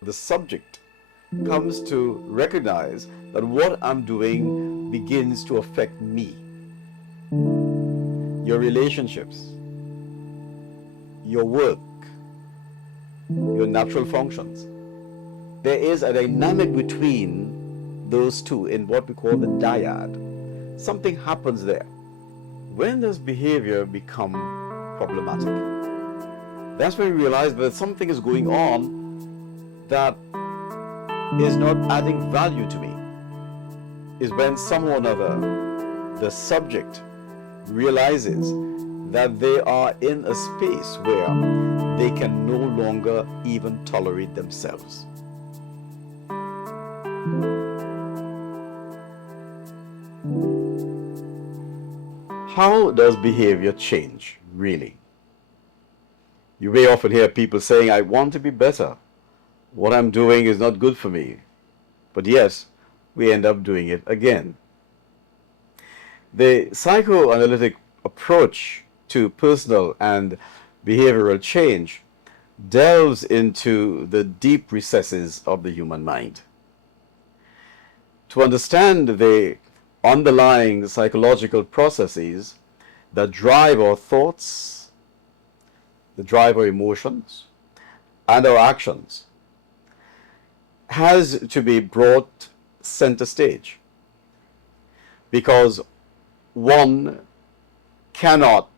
The subject comes to recognize that what I'm doing begins to affect me, your relationships, your work, your natural functions. There is a dynamic between those two in what we call the dyad. Something happens there. When does behavior become problematic? That's when we realize that something is going on that is not adding value to me. Is when somehow or another the subject realizes that they are in a space where they can no longer even tolerate themselves. How does behavior change, really? You may often hear people saying, I want to be better. What I'm doing is not good for me. But yes, we end up doing it again. The psychoanalytic approach to personal and behavioral change delves into the deep recesses of the human mind. To understand the underlying psychological processes that drive our thoughts, that drive our emotions, and our actions, has to be brought center stage, because one cannot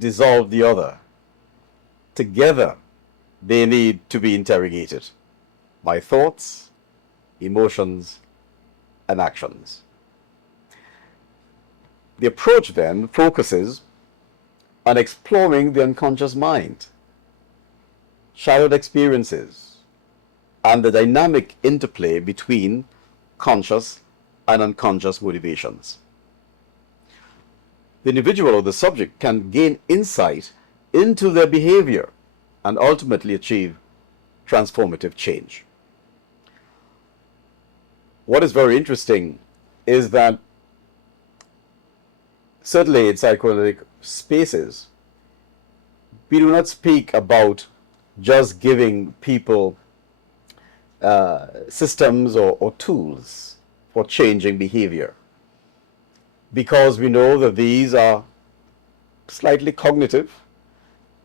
dissolve the other. Together, they need to be interrogated by thoughts, emotions, and actions. The approach then focuses on exploring the unconscious mind, childhood experiences, and the dynamic interplay between conscious and unconscious motivations. The individual or the subject can gain insight into their behavior and ultimately achieve transformative change. What is very interesting is that certainly in psychoanalytic spaces, we do not speak about just giving people systems or tools for changing behavior, because we know that these are slightly cognitive,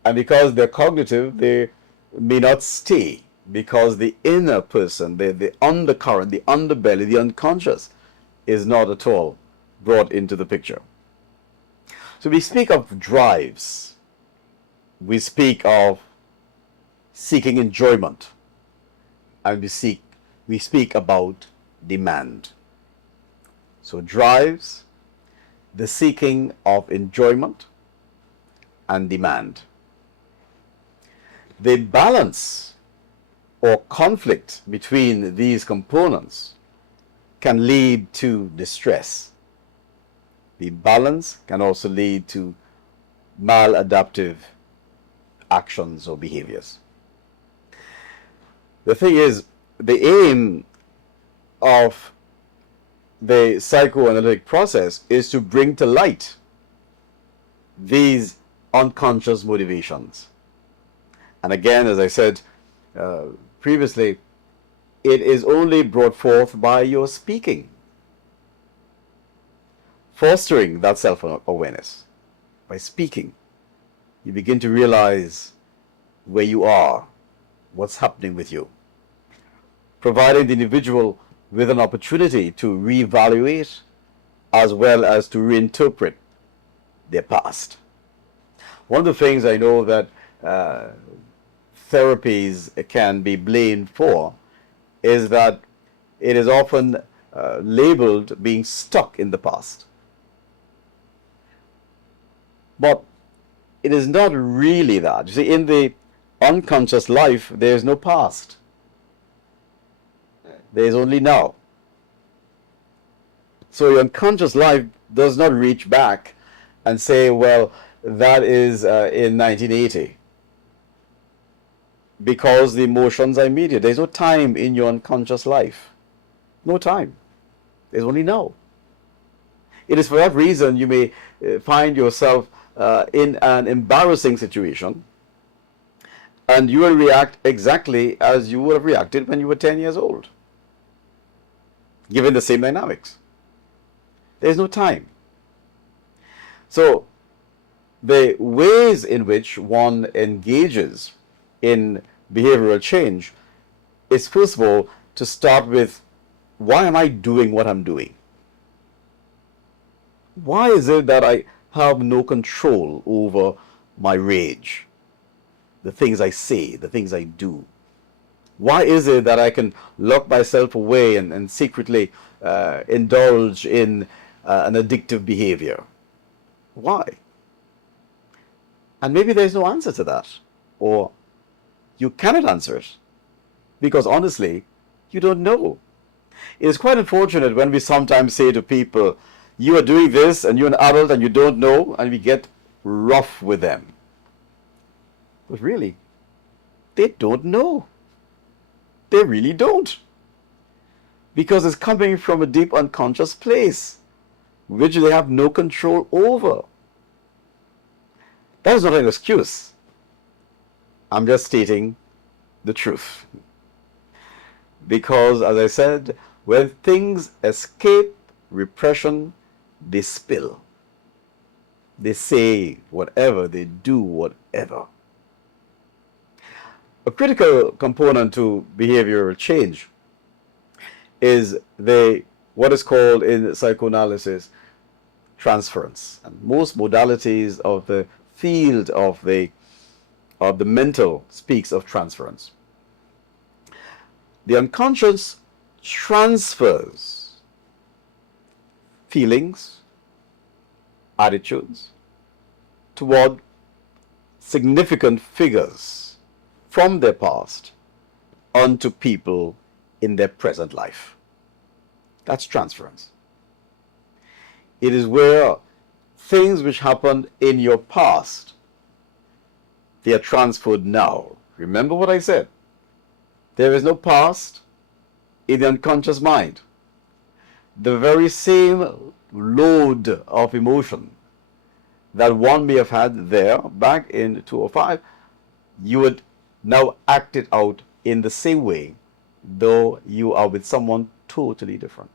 and because they're cognitive, they may not stay, because the inner person, the undercurrent, the underbelly, the unconscious is not at all brought into the picture. So we speak of drives, we speak of seeking enjoyment, and we speak about demand. So drives, the seeking of enjoyment, and demand. The balance or conflict between these components can lead to distress. The balance can also lead to maladaptive actions or behaviors. The thing is, the aim of the psychoanalytic process is to bring to light these unconscious motivations. And again, as I said previously, it is only brought forth by your speaking, fostering that self-awareness. By speaking, you begin to realize where you are, what's happening with you, providing the individual with an opportunity to reevaluate as well as to reinterpret their past. One of the things I know that therapies can be blamed for is that it is often labeled being stuck in the past. But it is not really that. You see, in the unconscious life, there is no past. There is only now. So your unconscious life does not reach back and say, well, that is in 1980. Because the emotions are immediate. There's no time in your unconscious life. No time. There's only now. It is for that reason you may find yourself in an embarrassing situation, And you will react exactly as you would have reacted when you were 10 years old, given the same dynamics. There's no time. So the ways in which one engages in behavioral change is, first of all, to start with, why am I doing what I'm doing? Why is it that I have no control over my rage, the things I say, the things I do? Why is it that I can lock myself away and secretly indulge in an addictive behavior? Why? And maybe there's no answer to that, or you cannot answer it, because honestly, you don't know. It is quite unfortunate when we sometimes say to people, you are doing this and you're an adult and you don't know, and we get rough with them. But really, they don't know. They really don't. Because it's coming from a deep unconscious place, which they have no control over. That is not an excuse. I'm just stating the truth. Because, as I said, when things escape repression, they spill. They say whatever, they do whatever. A critical component to behavioral change is what is called in psychoanalysis transference. And most modalities of the field of the mental speaks of transference. The unconscious transfers feelings, attitudes toward significant figures from their past onto people in their present life. That's transference. It is where things which happened in your past, they are transferred now. Remember what I said. There is no past in the unconscious mind. The very same load of emotion that one may have had there back in 2005, you would now act it out in the same way, though you are with someone totally different.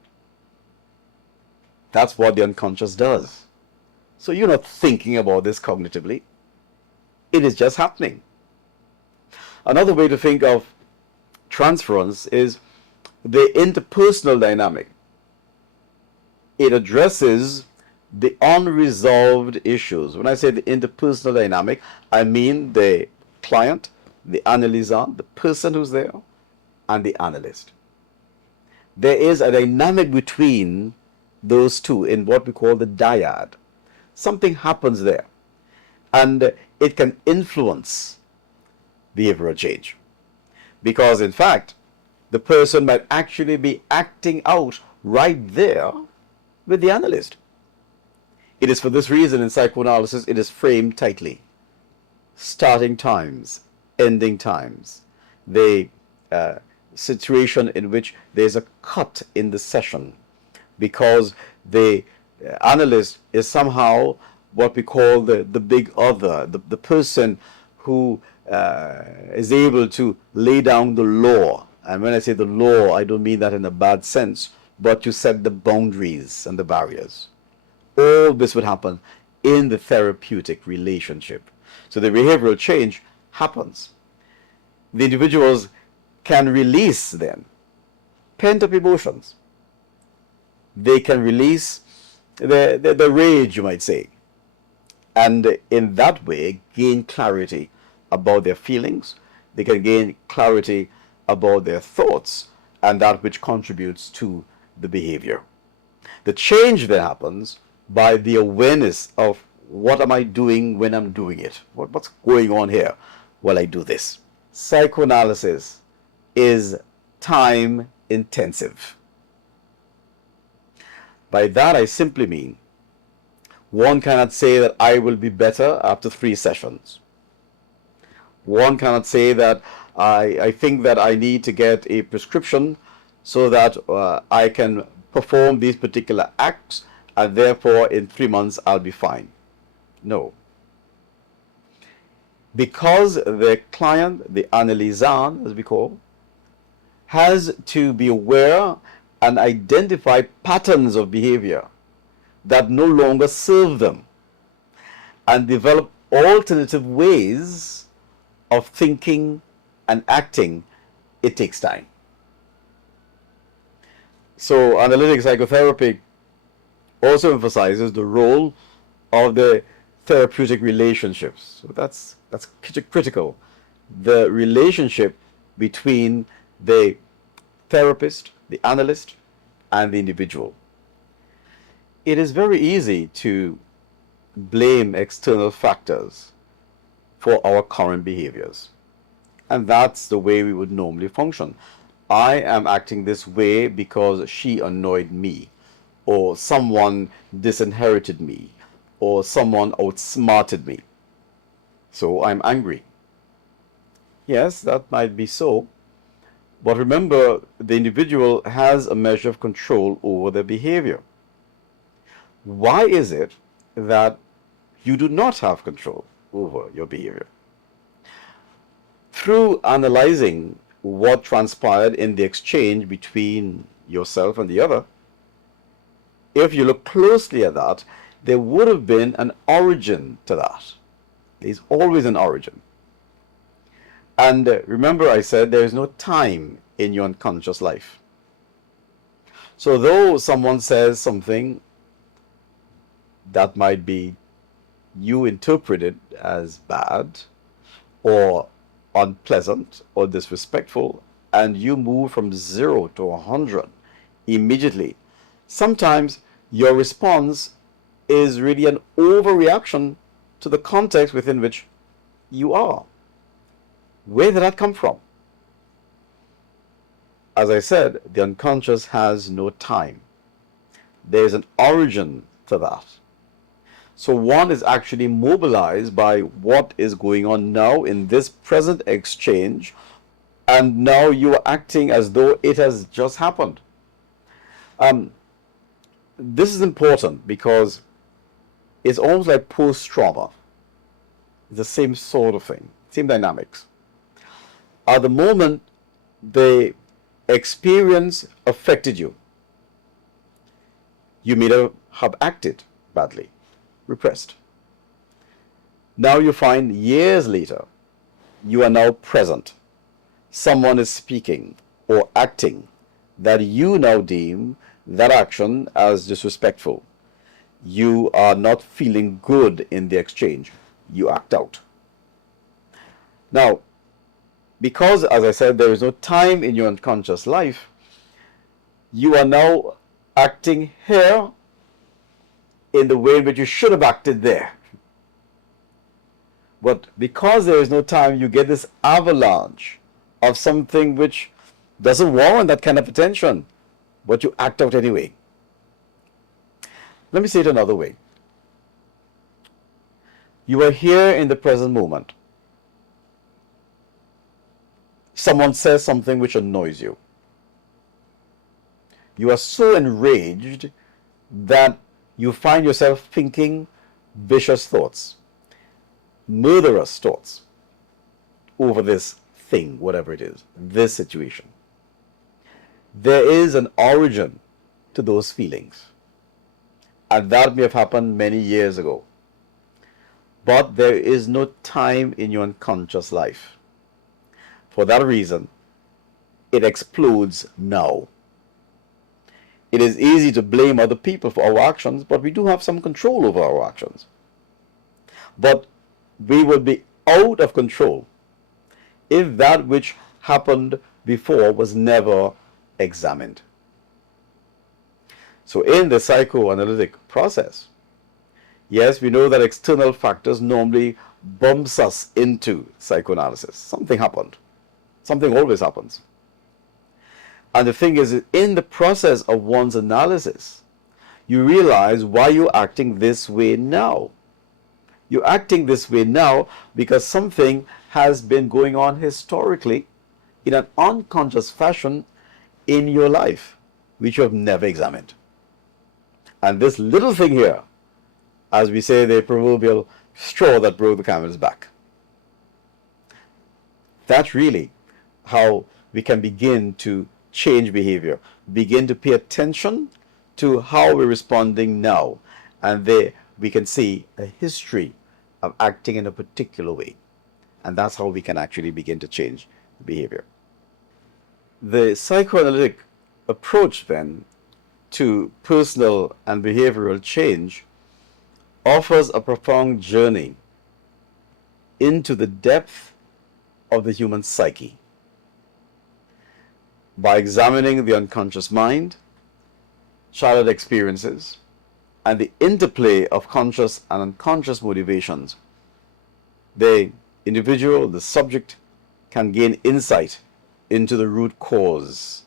That's what the unconscious does. So you're not thinking about this cognitively. It is just happening. Another way to think of transference is the interpersonal dynamic. It addresses the unresolved issues. When I say the interpersonal dynamic, I mean the client, the analyzer, the person who's there, and the analyst. There is a dynamic between those two in what we call the dyad. Something happens there, and it can influence behavioral change. Because in fact, the person might actually be acting out right there with the analyst. It is for this reason in psychoanalysis it is framed tightly. Starting times, ending times, the situation in which there's a cut in the session because the analyst is somehow what we call the big other, the person who is able to lay down the law. And when I say the law, I don't mean that in a bad sense, but to set the boundaries and the barriers. All this would happen in the therapeutic relationship. So the behavioral change happens. The individuals can release then pent-up emotions. They can release the rage, you might say, and in that way gain clarity about their feelings. They can gain clarity about their thoughts and that which contributes to the behavior. The change that happens by the awareness of what am I doing when I'm doing it? What's going on here while I do this? Psychoanalysis is time intensive. By that I simply mean one cannot say that I will be better after 3 sessions. One cannot say that I think that I need to get a prescription so that I can perform these particular acts and therefore in 3 months I'll be fine. No. because the client, the analysand, as we call, has to be aware and identify patterns of behavior that no longer serve them and develop alternative ways of thinking and acting. It takes time. So analytic psychotherapy also emphasizes the role of the therapeutic relationships. So that's critical. The relationship between the therapist, the analyst, and the individual. It is very easy to blame external factors for our current behaviors. And that's the way we would normally function. I am acting this way because she annoyed me, or someone disinherited me, or someone outsmarted me. So I'm angry. Yes, that might be so. But remember, the individual has a measure of control over their behavior. Why is it that you do not have control over your behavior? Through analyzing what transpired in the exchange between yourself and the other, if you look closely at that, there would have been an origin to that. There's always an origin. And remember I said there is no time in your unconscious life. So though someone says something that might be you interpreted as bad or unpleasant or disrespectful, and you move from 0 to 100 immediately, sometimes your response is really an overreaction to the context within which you are. Where did that come from? As I said, the unconscious has no time. There is an origin to that. So one is actually mobilized by what is going on now in this present exchange, and now you are acting as though it has just happened. This is important because it's almost like post-trauma. It's the same sort of thing, same dynamics. At the moment the experience affected you, you may have acted badly, repressed. Now you find years later, you are now present. Someone is speaking or acting that you now deem that action as disrespectful. You are not feeling good in the exchange. You act out. Now, because, as I said, there is no time in your unconscious life, you are now acting here in the way in which you should have acted there. But because there is no time, you get this avalanche of something which doesn't warrant that kind of attention, but you act out anyway. Let me say it another way. You are here in the present moment. Someone says something which annoys you. You are so enraged that you find yourself thinking vicious thoughts, murderous thoughts over this thing, whatever it is, this situation. There is an origin to those feelings, and that may have happened many years ago. But there is no time in your unconscious life. For that reason, it explodes now. It is easy to blame other people for our actions, but we do have some control over our actions. But we would be out of control if that which happened before was never examined. So in the psychoanalytic process, yes, we know that external factors normally bumps us into psychoanalysis. Something happened. Something always happens. And the thing is, in the process of one's analysis, you realize why you're acting this way now. You're acting this way now because something has been going on historically in an unconscious fashion in your life, which you have never examined. And this little thing here, as we say, the proverbial straw that broke the camel's back. That's really how we can begin to change behavior, begin to pay attention to how we're responding now. And there we can see a history of acting in a particular way. And that's how we can actually begin to change behavior. The psychoanalytic approach then to personal and behavioral change offers a profound journey into the depth of the human psyche. By examining the unconscious mind, childhood experiences, and the interplay of conscious and unconscious motivations, the individual, the subject, can gain insight into the root cause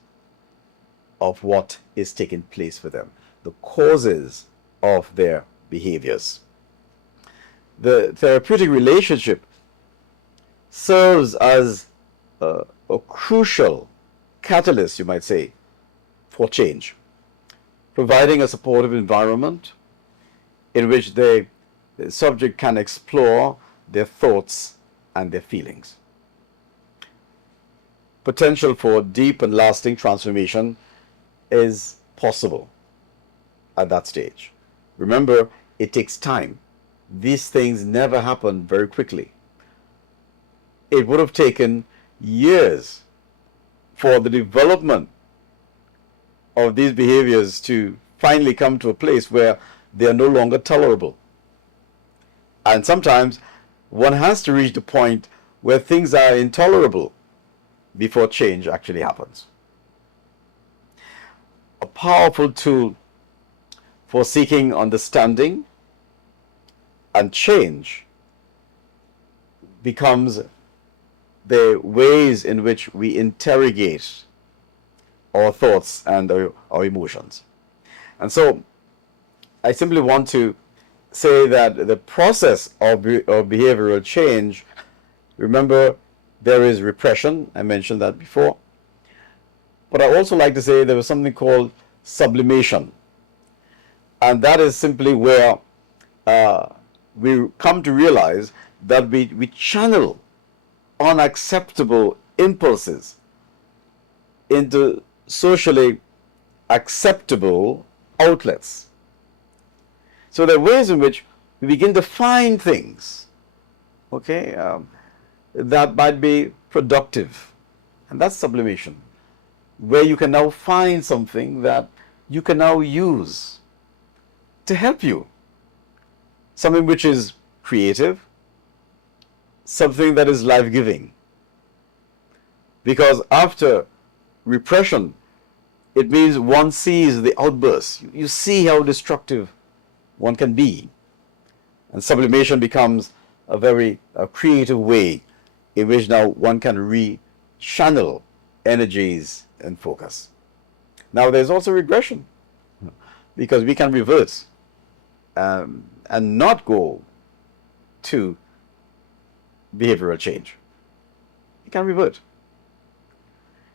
of what is taking place for them, the causes of their behaviors. The therapeutic relationship serves as a crucial catalyst, you might say, for change, providing a supportive environment in which the subject can explore their thoughts and their feelings. Potential for deep and lasting transformation is possible at that stage. Remember, it takes time. These things never happen very quickly. It would have taken years for the development of these behaviors to finally come to a place where they are no longer tolerable. And sometimes one has to reach the point where things are intolerable before change actually happens. A powerful tool for seeking understanding and change becomes the ways in which we interrogate our thoughts and our emotions. And so I simply want to say that the process of behavioral change, remember, there is repression. I mentioned that before. But I also like to say there was something called sublimation. And that is simply where we come to realize that we channel unacceptable impulses into socially acceptable outlets. So there are ways in which we begin to find things, okay, that might be productive. And that's sublimation, where you can now find something that you can now use to help you. Something which is creative, something that is life-giving. Because after repression, it means one sees the outbursts. You see how destructive one can be. And sublimation becomes a very creative way in which now one can re-channel energies and focus. Now there's also regression, because we can reverse and not go to behavioral change. We can revert.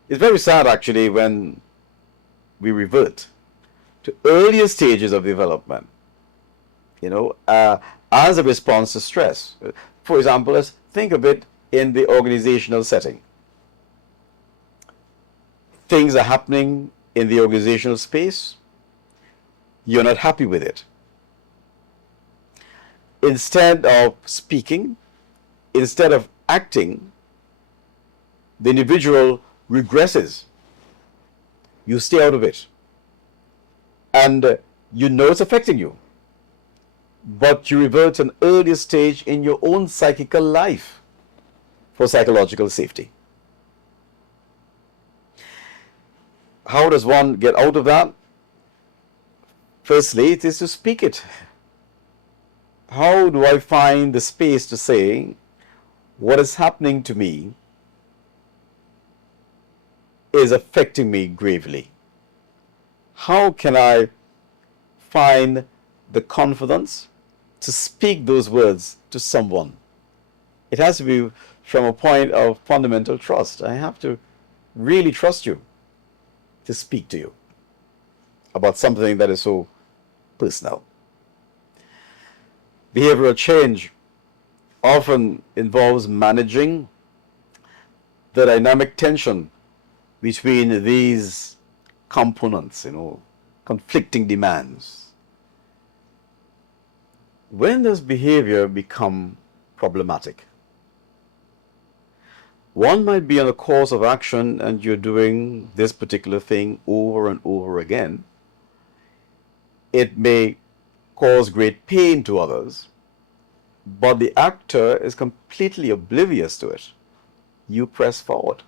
It's very sad actually when we revert to earlier stages of development, as a response to stress. For example, let's think of it in the organizational setting. Things are happening in the organizational space. You're not happy with it. Instead of speaking, instead of acting, the individual regresses. You stay out of it. And you know it's affecting you. But you revert to an earlier stage in your own psychical life for psychological safety. How does one get out of that? Firstly, it is to speak it. How do I find the space to say, what is happening to me is affecting me gravely? How can I find the confidence to speak those words to someone? It has to be from a point of fundamental trust. I have to really trust you to speak to you about something that is so personal. Behavioral change often involves managing the dynamic tension between these components, conflicting demands. When does behavior become problematic? One might be on a course of action and you're doing this particular thing over and over again. It may cause great pain to others, but the actor is completely oblivious to it. You press forward.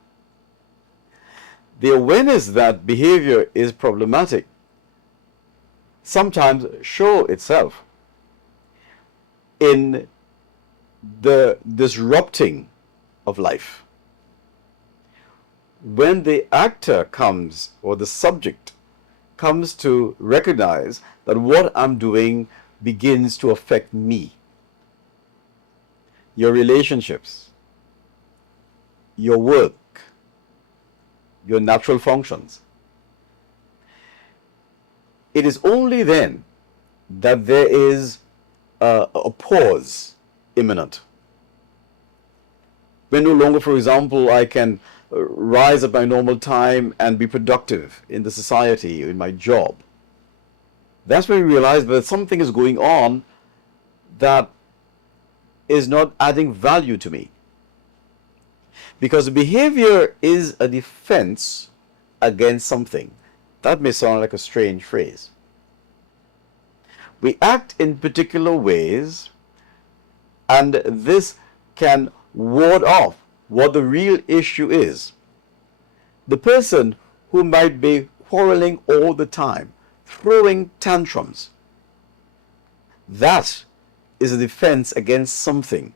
The awareness that behavior is problematic sometimes show itself in the disrupting of life. When the actor comes, or the subject comes to recognize that what I'm doing begins to affect me, your relationships, your work, your natural functions, it is only then that there is a pause imminent. When no longer, for example, I can rise at my normal time and be productive in the society, in my job. That's when we realize that something is going on that is not adding value to me. Because behavior is a defense against something. That may sound like a strange phrase. We act in particular ways, and this can ward off what the real issue is. The person who might be quarreling all the time, throwing tantrums, that is a defense against something.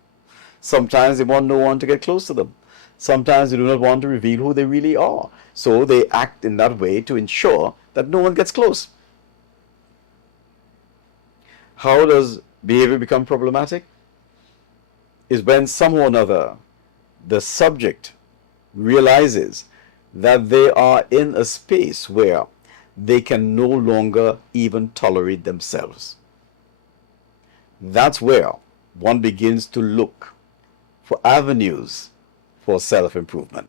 Sometimes they want no one to get close to them. Sometimes they do not want to reveal who they really are. So they act in that way to ensure that no one gets close. How does behavior become problematic? Is when somehow or another the subject realizes that they are in a space where they can no longer even tolerate themselves. That's where one begins to look for avenues for self-improvement.